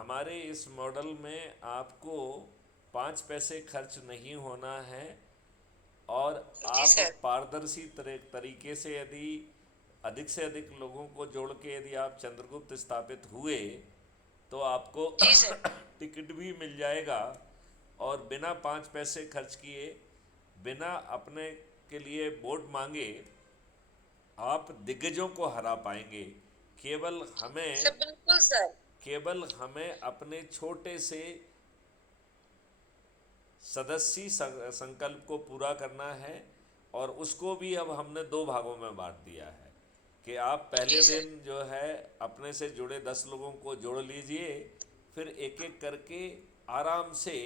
हमारे इस मॉडल में आपको 5 पैसे खर्च नहीं होना है। और जी आप सर। पारदर्शी तरीके से यदि अधिक से अधिक लोगों को जोड़ के यदि आप चंद्रगुप्त स्थापित हुए तो आपको जी सर। टिकट भी मिल जाएगा। और बिना 5 पैसे खर्च किए, बिना अपने के लिए वोट मांगे, आप दिग्गजों को हरा पाएंगे। केवल सर हमें बिल्कुल सर। केवल हमें अपने छोटे से सदस्य संकल्प को पूरा करना है। और उसको भी अब हमने 2 भागों में बांट दिया है कि आप जी पहले सर। दिन जो है अपने से जुड़े 10 लोगों को जोड़ लीजिए, फिर एक एक करके आराम से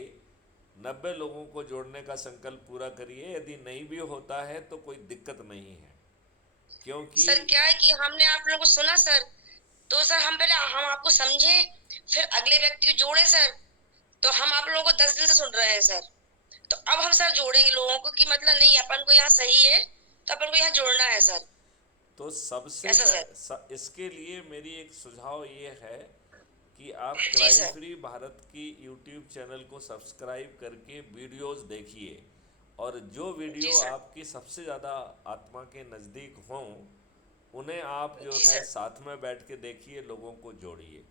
90 लोगों को जोड़ने का संकल्प पूरा करिए। यदि नहीं भी होता है तो कोई दिक्कत नहीं है, क्योंकि सर क्या है कि हमने आप लोगों को सुना सर, तो सर हम आपको समझे, फिर अगले व्यक्ति को जोड़े सर। तो हम आप लोगों को 10 दिन से सुन रहे हैं सर। तो अब हम सर जोड़ेंगे लोगों को कि मतलब नहीं अपन को यहाँ सही है, तो अपन को यहाँ जोड़ना है सर। तो ऐसा सर। इसके लिए मेरी एक सुझाव ये है कि आप जी क्राइम सर। फ्री भारत की यूट्यूब चैनल को सब्सक्राइब करके वीडियोस देखिए। और जो जी वीडियो सर। आपकी सबसे ज़्यादा आत्मा के नज़दीक हों उन्हें आप जो जी है सर। साथ में बैठ के देखिए, लोगों को जोड़िए।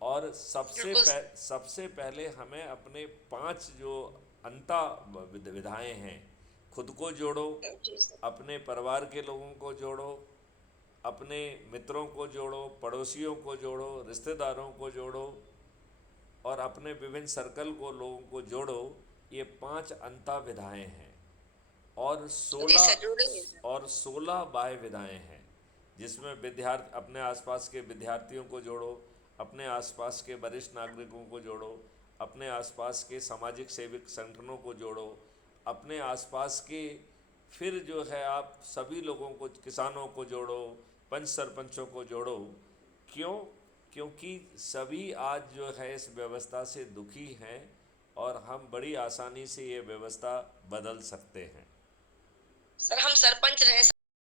और बिल्कुल सबसे पहले हमें अपने 5 जो अंता विधाएं हैं, खुद को जोड़ो, जी सर। अपने परिवार के लोगों को जोड़ो, अपने मित्रों को जोड़ो, पड़ोसियों को जोड़ो, रिश्तेदारों को जोड़ो, और अपने विभिन्न सर्कल को लोगों को जोड़ो। ये 5 अंता विधाएं हैं। और जी सर जोड़ेंगे सर। 16 बाह्य विधाएं हैं, जिसमें विद्यार्थी अपने आसपास के विद्यार्थियों को जोड़ो, अपने आसपास के वरिष्ठ नागरिकों को जोड़ो, अपने आसपास के सामाजिक सेवक संगठनों को जोड़ो, अपने आसपास के फिर जो है आप सभी लोगों को, किसानों को जोड़ो, पंच सरपंचों को जोड़ो। क्यों? क्योंकि सभी आज जो है इस व्यवस्था से दुखी हैं और हम बड़ी आसानी से ये व्यवस्था बदल सकते हैं। सर हम सरपंच रहे